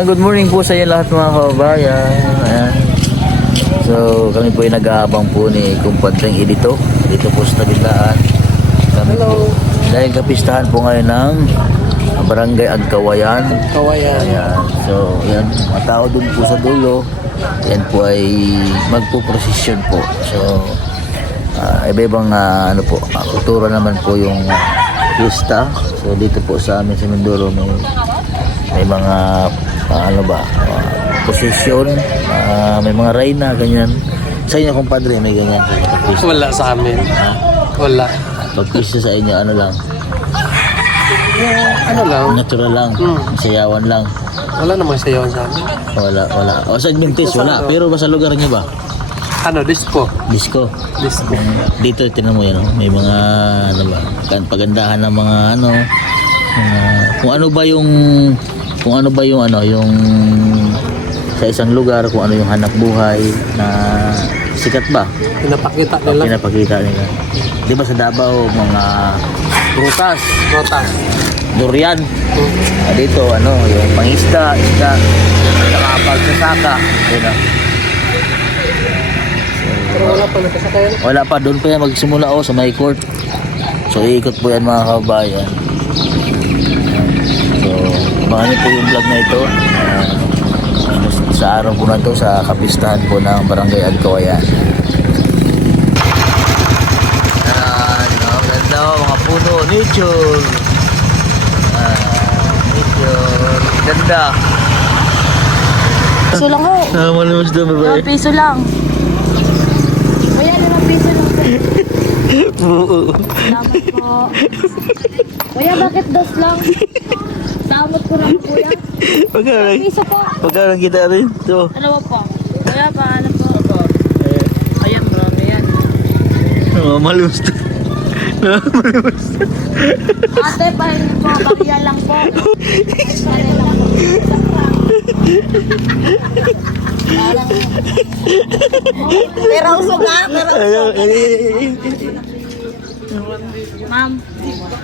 Good morning po sa inyo lahat mga kababayan. Ayan. So kami po ay nag-aabang po ni kumpadreng Edito dito po sa Tabitaan. Hello. Dahil kapistahan po ngayon ng Barangay Agkawayan. Ayan. So yan, mga tao dun po sa dulo. Yan po ay magpo-prosesyon po. So iba-ibang ano po, kultura naman po yung pista. So dito po sa amin sa Mindoro may mga ano ba, posisyon, may mga reyna, ganyan. Sa inyo, kumpadre, may ganyan? Wala sa amin. Wala. Pag-pista sa inyo, ano lang? Ano lang? Natural lang, sayawan lang. Wala namang sayawan sa amin. Wala. O sa Adventist, wala. Pero ba sa lugar niyo ba? Ano, disco. Disco. Disco. Dito, tinan mo yan, may mga, ano ba, pagandahan ng mga, ano, kung ano ba yung sa isang lugar, kung ano yung hanap buhay na sikat ba? Pinapakita nila. Pinapakita nila. Di ba sa Davao, mga prutas, durian. Dito, ano, yung pangisda, isda, saka pagsasaka. Diba? Pero wala pa nagkasakayan. Wala pa, doon pa yan magsimula sa may court. So, iikot po yan mga kabayan. So, abangan niyo po yung vlog na ito. Sa araw po na ito, sa kapistahan po ng Barangay Agkawayan. Ang ganda mga puno, nature. Nature, ganda. Piso lang ho. Malamos doon, babae. 5 piso lang. Kuya, 5 piso lang po. Salamat po. Kuya, bakit dos lang? Salamat ko lang, kuya. Piso po. Pagkalang kita rin. Ito. Ano po? Kuya, paano po? Ayan, marami yan. Malamos doon. Malamos doon. Ate, pahingi po. Bariya lang po. Bariya lang po. Pero usog ha? Ma'am,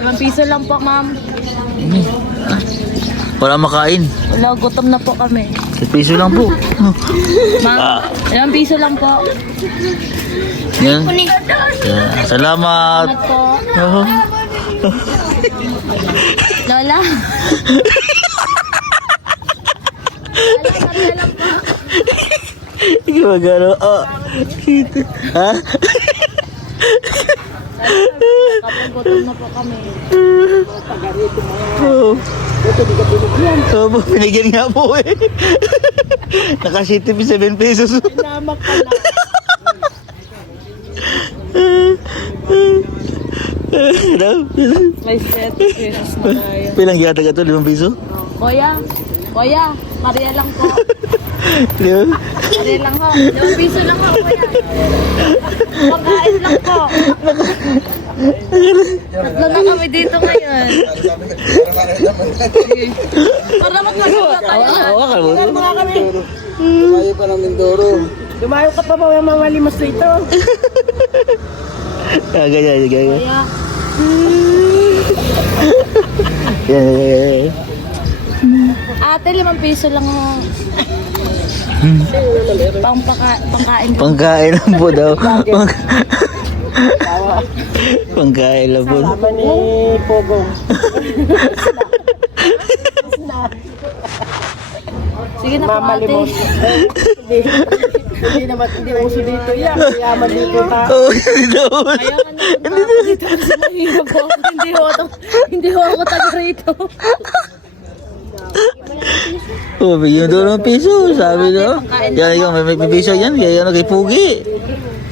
5 piso lang po, ma'am. Wala makain. Wala, gutom na po kami. 1 piso lang po. Ma'am, 5 piso lang po. Yan. Salamat. Salamat po. Oo. Lola. Hindi magano. Ha? Kapag gutom na po kami. Oo, binigyan nga po eh. Nakasitip 7 pesos. Salamat pala. May set pesos na tayo. Pilang yata ka ito? 5 piso? Kuya, Maria lang po. Di ba? Maria lang ho. 5 piso lang ho, kuya. Pagkain lang po. Tatlo na kami dito ngayon. Para magmagawa tayo. Hawakan mo. Tumayo pa ng Mindoro. Dumayo ka pa ba yung mga limas dito? Ganyan. Kuya, Yan. ate, 5 piso lang ho. Pangkain po. Pangkain lang po daw. Pangkain lang po. Sama ni Pogong. Sige na po, ate. Mamalimos. Hindi uso dito yan. Yaman dito ta. Oo, hindi daw. Ayaw ka na punta ako dito kasi mahirap ako. Hindi ho ako taga rito. Oh, bigyan daw ng piso. Sabi daw. Yan, may piso yan. Yan, kay Pugi.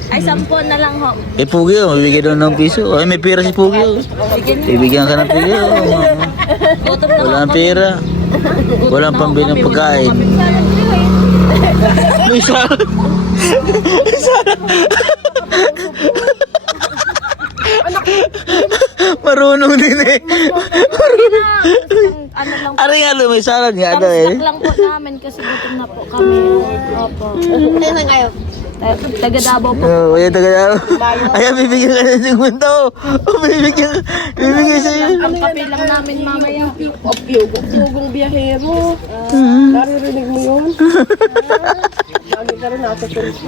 Ay, 10 na lang ho. Kay Pugi, mabibigyan daw ng piso. Ay, may pera si Pugi. Bibigyan ka ng Pugi. Gutom na Walang pera. Walang pambili ng pagkain. May salad. Marunong din eh. Ano lang po. Aray nga, may salad nga. Ano Pang-snack eh. lang po namin kasi gutom na po kami. Opo. Kaya kayo? Taga Davao po. Oh, yan taga. Ay, bibigyan ka ng 50. Bibigyan sa'yo. Ang kape lang namin mamaya. Pugong biyahero. Naririnig mo yun? Lagi ka rin nasa tulsi.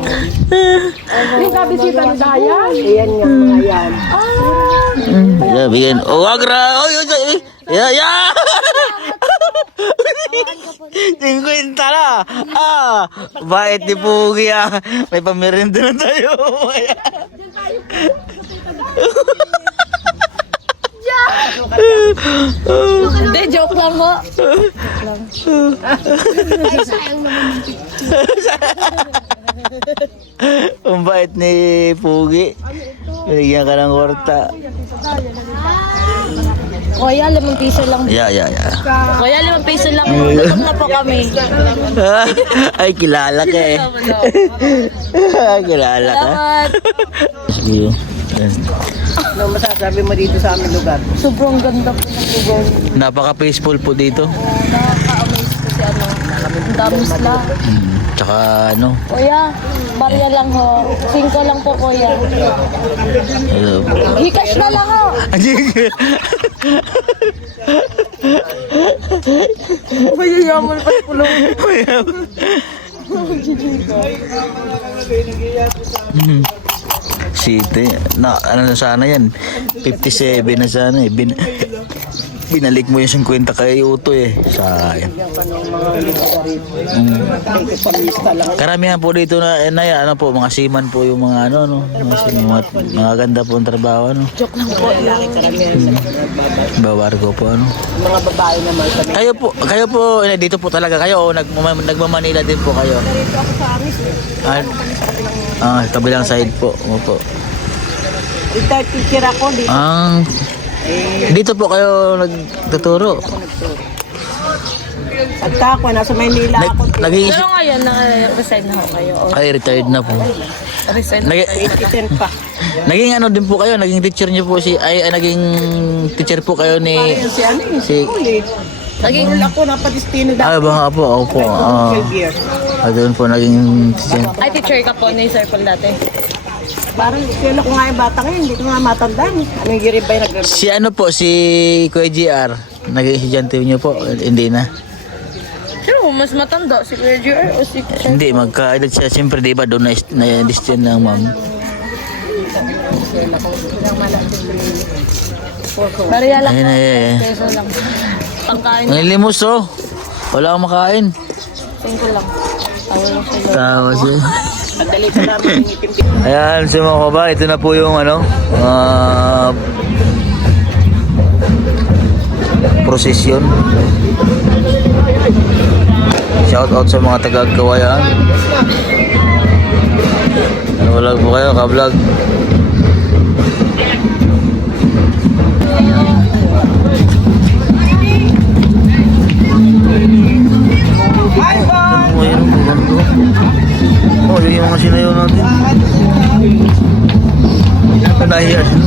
Yung kabisita ni Daya? Ayan nga, mga yan. Yeah, bigyan. Oh, agra. Oh, yun. Yeah. 50 na. Bait ni Pugi ah. May pamirinda na tayo. Hindi, joke lang ho. Ang bait ni Pugi. Binigyan ka ng kwarta. Kuya, 5 piso lang. Yeah. Kuya, 5 piso lang. Gutom na po kami. Ay, kilala ka eh. Kilala ka. Salamat. Sige. Ano masasabi mo dito sa aming lugar? Sobrang ganda po ng lugar. Napaka-peaceful po dito. Nakaka-amaze po si ano. Ang dami sila. Tsaka ano. Kuya, barya lang ho. 5 lang po, kuya. Hello. Gcash na lang ho. Mayayaman pa pulong. City. Na, ano na sana yan? 57 na sana eh. Binalik mo yung 50 kay Uto eh. Sayang. Karamihan po dito na, ano po, mga seaman po yung mga ano, mga seaman, mga ganda po ang trabaho, ano. Joke lang po. Bawargo po, ano. Mga babae naman kami. Kayo po, dito po talaga kayo o nagmamanila din po kayo? Dito ako sa amis eh. Kabilang side po. Opo. Retired teacher ako dito. Dito po kayo nagtuturo. Pagka ako, nasa Maynila ako. Naging Pero ngayon, naka-resign na ho kayo. O, ay retired na po. resign na. Itin pa. Naging ano din po kayo, naging teacher niyo po naging teacher po kayo ni Si ano eh, si naging ako, napadistino dati. baka po, opo. 12 years. Doon po naging teacher. Ay, teacher ka po ni Sir Paul dati. Parang kailan ko nga yung bata ngayon, hindi ko nga matandaan. Anong year ba yung nag-graduate? Si ano po, si Kuya GR, naging estudyante niyo po, hindi na. Pero mas matanda si Kuya GR o si Sir? Hindi, magka-edad siya. Siyempre, di ba, doon na-distin ng ma'am. Bariya lang Ayun, po. ayun. Peso lang. Pangkain, Ang limos, oh. Wala akong makain. 5 lang. Tawa lang sa'yo. Tawa siya. Madali pa namin yung ipimpi. Ayan, si mga kaba, ito na po yung ano, prosesyon. Shout out sa mga taga-Kawayan. Wala po kayo, ka-vlog. Oh, yun yung mga sinayaw natin. Nahiya siya.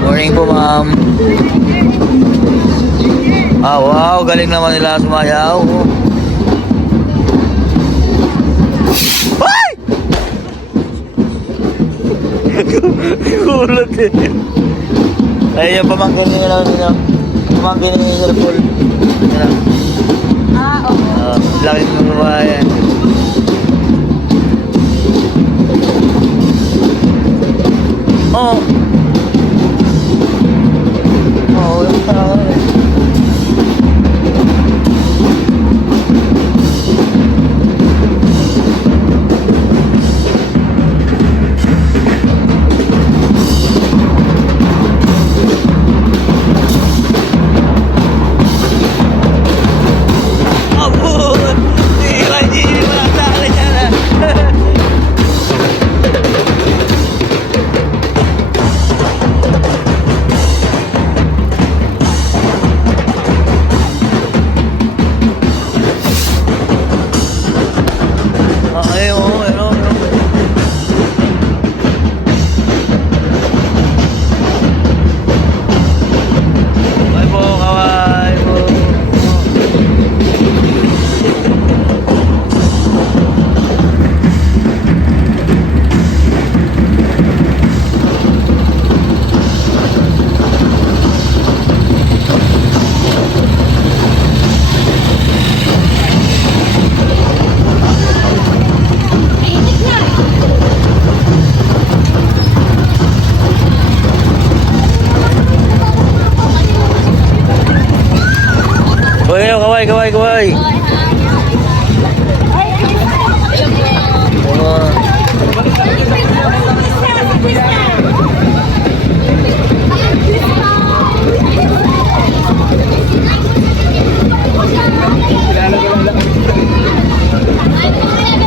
Morning po, ma'am. Wow, galing naman nila sumayaw. Ay! Gulat eh. Ayun yung pamangkin nila. Pamangkin ni Sir Paul. Oo. Laki ng babae. Oh. Oh, yung tao. Uy, kaway, kaway, kaway.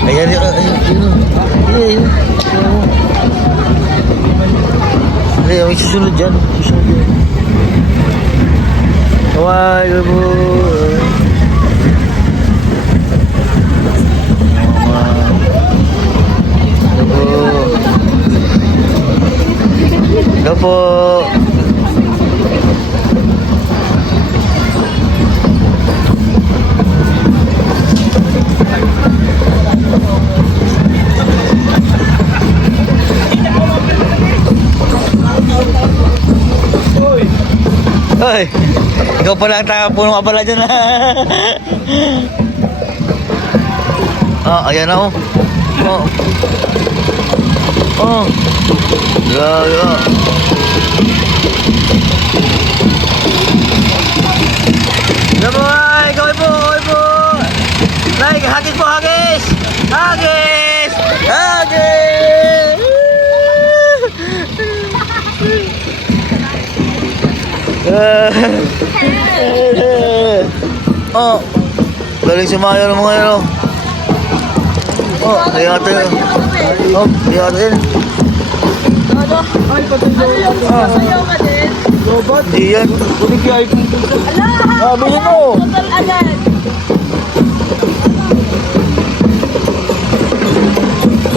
Ayan, ayan, ayan. Ayan, may susunod dyan. Susunod dyan. Kaway, gabo. Gabo. Hoy, ikaw pala ang taga-puno ka pala dyan, ha? Ayan na, oh. Grabe, Gaboy, gawin po, gawin po. Like, hagis po, hagis! Hagis! Hagis! Galing sumayo ng mga yun. Kaya tayo. Kaya tayo. Sayaw ka din. Hindi yan. Bilhin mo. Total agad.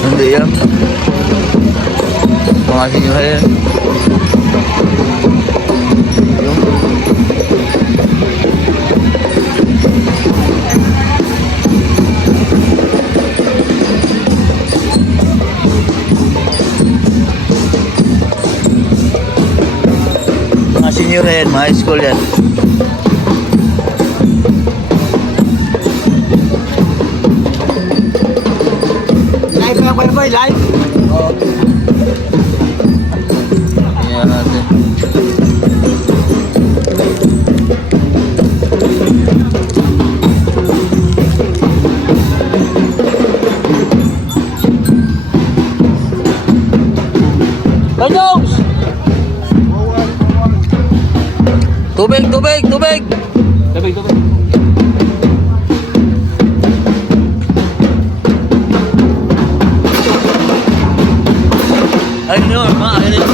Hindi yan. Mga sinyo yan. Mga senior yan, mga high school yan. Live na boy, live. Tingnan natin. Banyos! Tubig, tubig, tubig! Tubig, tubig. Ay, yun, ay, yun.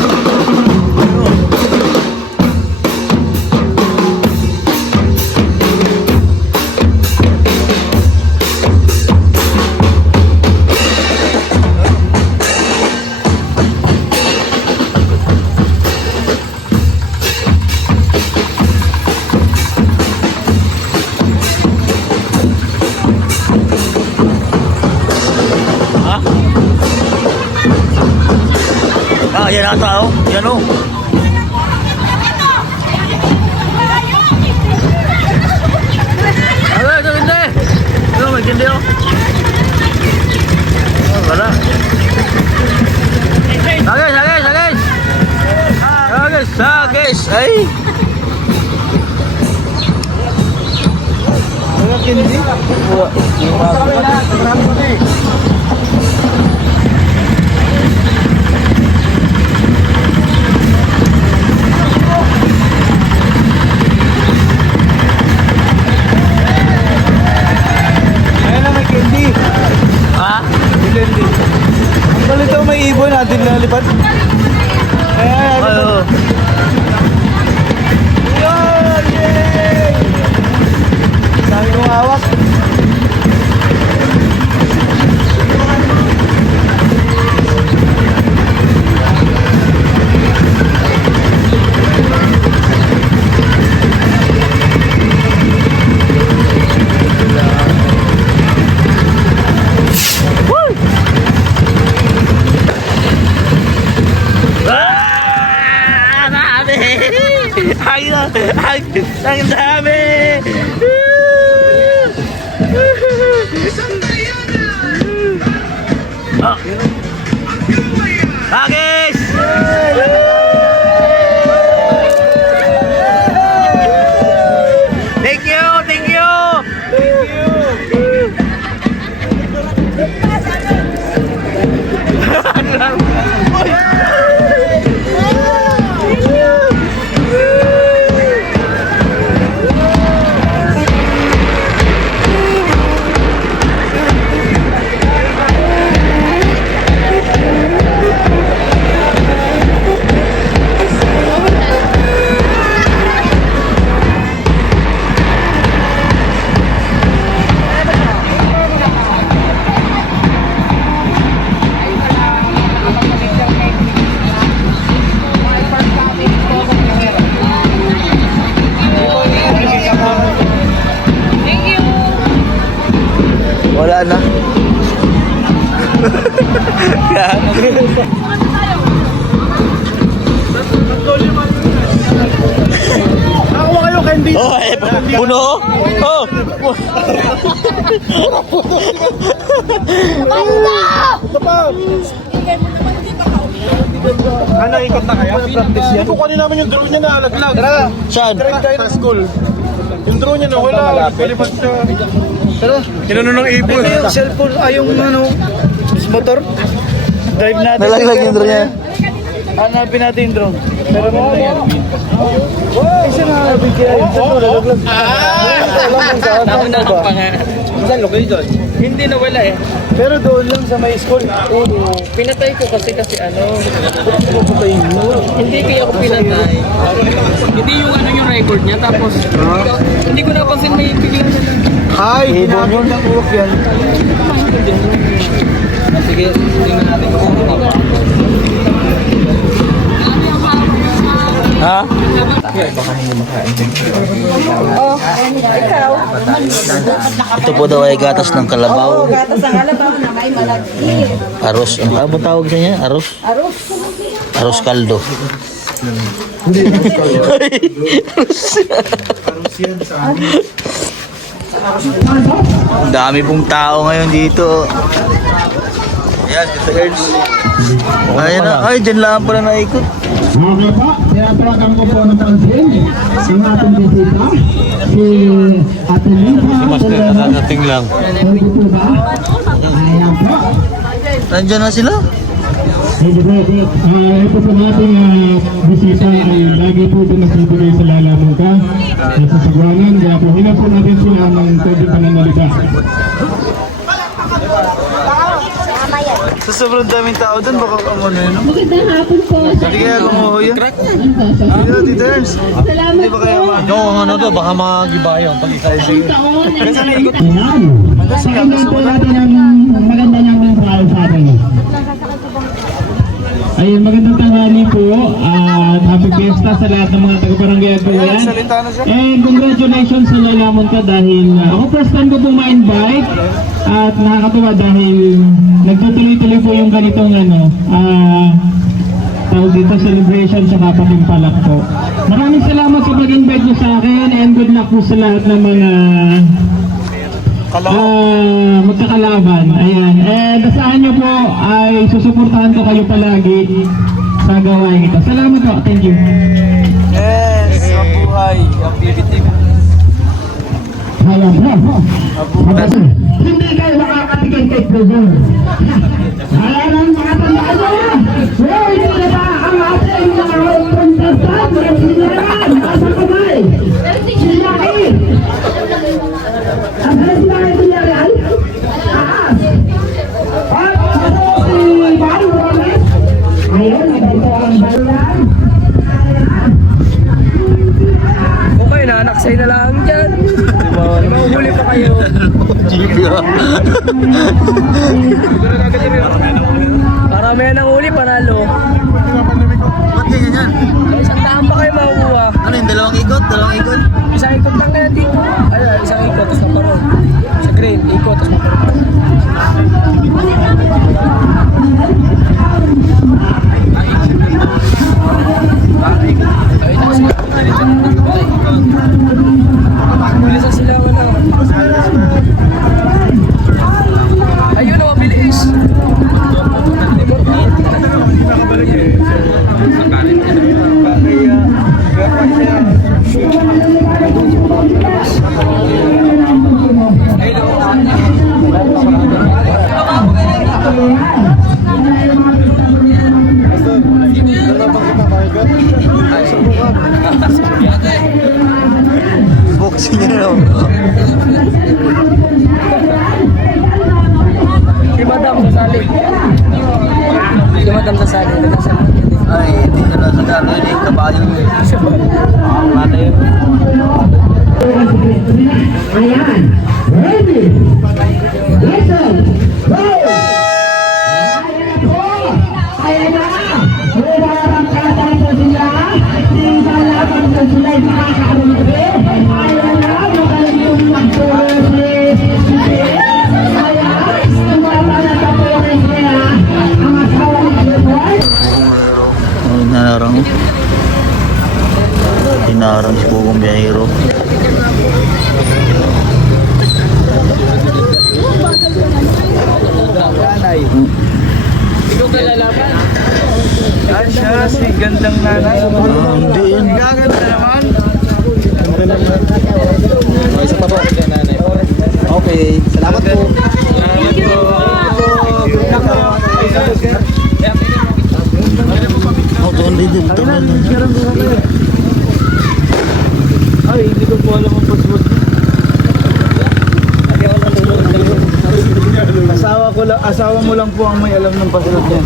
Yan ang tao. Yan o. Ay, ito hindi. Ito, may hindi o. Wala. Sagis, sagis, sagis. Sagis, sagis. Ay. Wala hindi. Ha? Hindi. Ang balito may ibon natin lalipad. Oo. Yun! Yay! Sabi kong hawak. Ang dami! Gaan na. Gaan. Nakakuha kayo candy. Oh, eh, puno. Oh. Ito pa. Ikot na kaya? Practice yan. Kukunin namin yung drone niya na alaglag. Tara. Saan? Direct tayo sa school. Yung drone niya na wala. Palipad siya. Tara. Kinano ng ipon. Yung cellphone, yung motor. Drive natin. Nalaglag yung drone niya. Hanapin natin yung drone. Pero mo yan. Isa na bigyan. Nalaglag. Nauna pa nga. Saan location? Hindi na wala eh. Pero doon lang sa may school. Pinatay ko kasi hindi kaya ako pinatay. Hindi yung yung record niya tapos hindi ko napansin may biglang Ay, ginamit ng uwak yan. sige, tingnan natin kung ano. Ha? Ikaw? Ito po daw ay gatas ng kalabaw. Gatas ang alabaw na may malagkit. Aros. Ano tawag sa niya? Aros? Arroz. Aros kaldo. Ang dami pong tao ngayon dito. Ayan, Tito Ernst. Ayan na. Ay, dyan lang pala naikot. Okay po, tinatawagan ko po ng pansin ang ating bisita, si Ate Lisa. Nakadating lang. Thank you po ba? Ayan po. Nandyan na sila. Ito po nating bisita ay lagi po pinasibigay sa lalaman ka sa sagwanan. Kaya po hinap po natin sila ng pwede pananalita. Sa sobrang daming tao doon, baka ano yun. Magandang hapon po. Hindi kaya kumuho yun. Dito, Tito Ernst. Salamat Hindi ba kaya po. ano to, baka mag-iba yun. Ayan. Pakinggan po natin ang maganda niyang mensahe sa atin. Ayun, magandang tanghali po at happy fiesta sa lahat ng mga taga-barangay at bayan. Salita na siya. And congratulations sa lalamon ka dahil ako first time ko po ma-invite at nakakatuwa dahil nagtutuloy-tuloy po yung ganitong tawag dito celebration sa Patimpalak po. Maraming salamat sa pag-invite niyo sa akin and good luck po sa lahat ng mga magkakalaban. Ayan. And asahan niyo po ay susuportahan ko kayo palagi sa gawain ito. Salamat po. Thank you. Yes, mabuhay. Ang PBT. Ayan po. Hindi kayo makakatigil kay President. Ayan ang mga tandaan nyo. Hoy, hindi ba ang ating mga contestant? Mga sinaran. Asa kamay. Silaki. Asa silaki sinaran? Taas. At ako si Bal Robles. Ayun, nandito ang bayan. Okay, nanaksay na lang dyan. Mahuhuli pa kayo. Marami na huli, panalo. Ba't ganyan yan? Isang daan pa kayo makukuha. Ano yung dalawang ikot? Dalawang ikot? Isang ikot lang kaya dito. Ayun, isang ikot, tapos maparol. Sa green, ikot, tapos maparol. Bilisan sila, wala. Ayun, mabilis. Boxing niya no? Si Madam sasali. Si Madam sasali. Ay, hindi na nasa gano yun eh. Kabayo yun. Ano yun? Ayan. Ready. Listen. Go. Ayan po. Ayan na. May harap katahan po sila. Tingnan natin kung sila'y makakaroon. Ayan na. Magaling yung magtuloy. Ayan. pong biyahero. Yan siya, si gandang nanay. Hindi yun. Gaganda naman. Okay, salamat po. Hindi dito. Ay, hindi ko po alam ang password. Asawa mo lang po ang may alam ng password niya.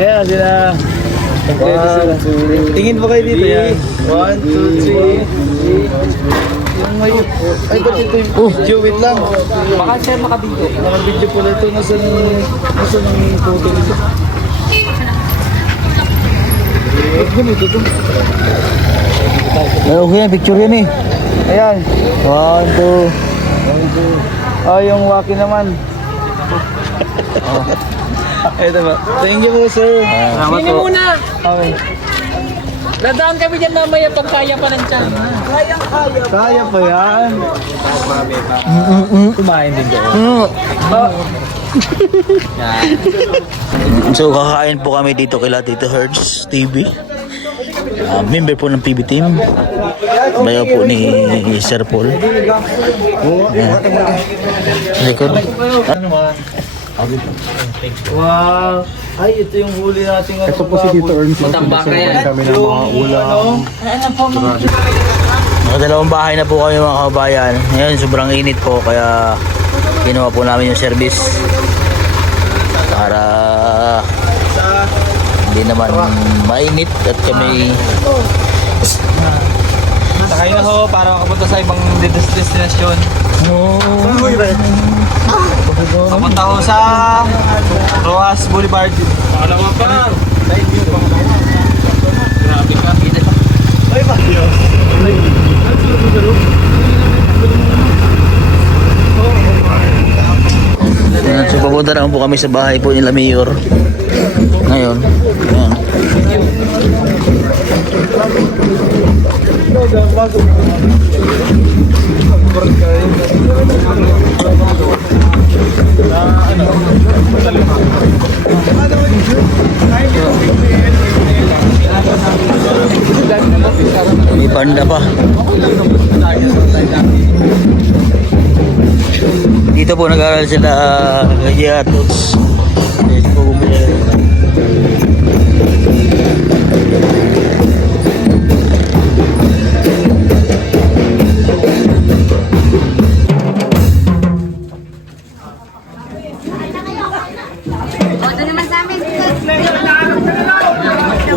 Ayan, sila. Tingin po kayo dito yan. 1, 2, 3. Yung may... Ay, ba't ito yung video? Wait lang. Baka siya makabidyo. Nakabidyo po na ito. Nasaan yung photo nito? Ba't ganito ito? Ay, okay na, picture yan eh. Ayan. 1, 2. Yung waki naman. Ito ba? Thank you po, sir. Salamat Hindi po. muna. Okay. Dadaan kami dyan mamaya pag kaya pa ng tiyan. Kaya pa yan. Kumain din doon. So kakain po kami dito kila Tito Hertz TV. Member po ng PB team. Bayaw po ni Sir Paul. Record. Wow. Ay, ito yung huli natin. Ito po si Tito Ernst. Matambaka yan. Kami ng mga ulam. Nakadalawang bahay na po kami mga kabayan. Ngayon sobrang init po kaya kinuha po namin yung service para hindi naman mainit at kami Sakay na ho para makapunta sa ibang destinasyon. Papunta ho sa Rojas Boulevard. Pangalawa pa. Grabe ka. Ay, Mario. So papunta naman po kami sa bahay po nila Mayor. Ngayon. Ayan. May panda pa. Dito po nag-aaral sila kaya tots. Dito po bumili.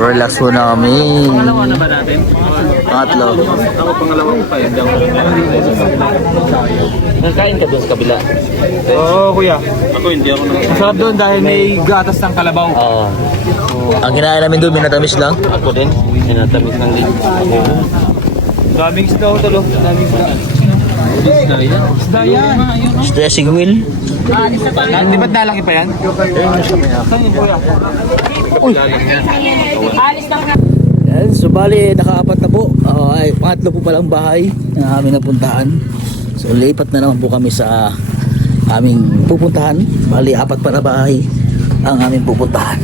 Relax muna kami. Pangalawa na ba natin? Pangatlo. Ako pangalawa ko pa yun. Nakain ka doon sa kabila? Oo, kuya. Ako hindi ako nakain. Masarap doon dahil may gatas ng kalabaw. Oo. Ang kinain namin doon, minatamis lang. Ako din. Sinatamis ng lig. Daming isda ko talo. Daming isda. Isda yan. Isda yan. Stressing wheel. Di ba't nalaki pa yan? Saan yun, kuya? Uy! Alis lang na. Yan, so bali, nakaapat na po. Ay, pangatlo po palang bahay na aming napuntahan. So lipat na naman po kami sa aming pupuntahan. Bali, apat pa na bahay ang aming pupuntahan.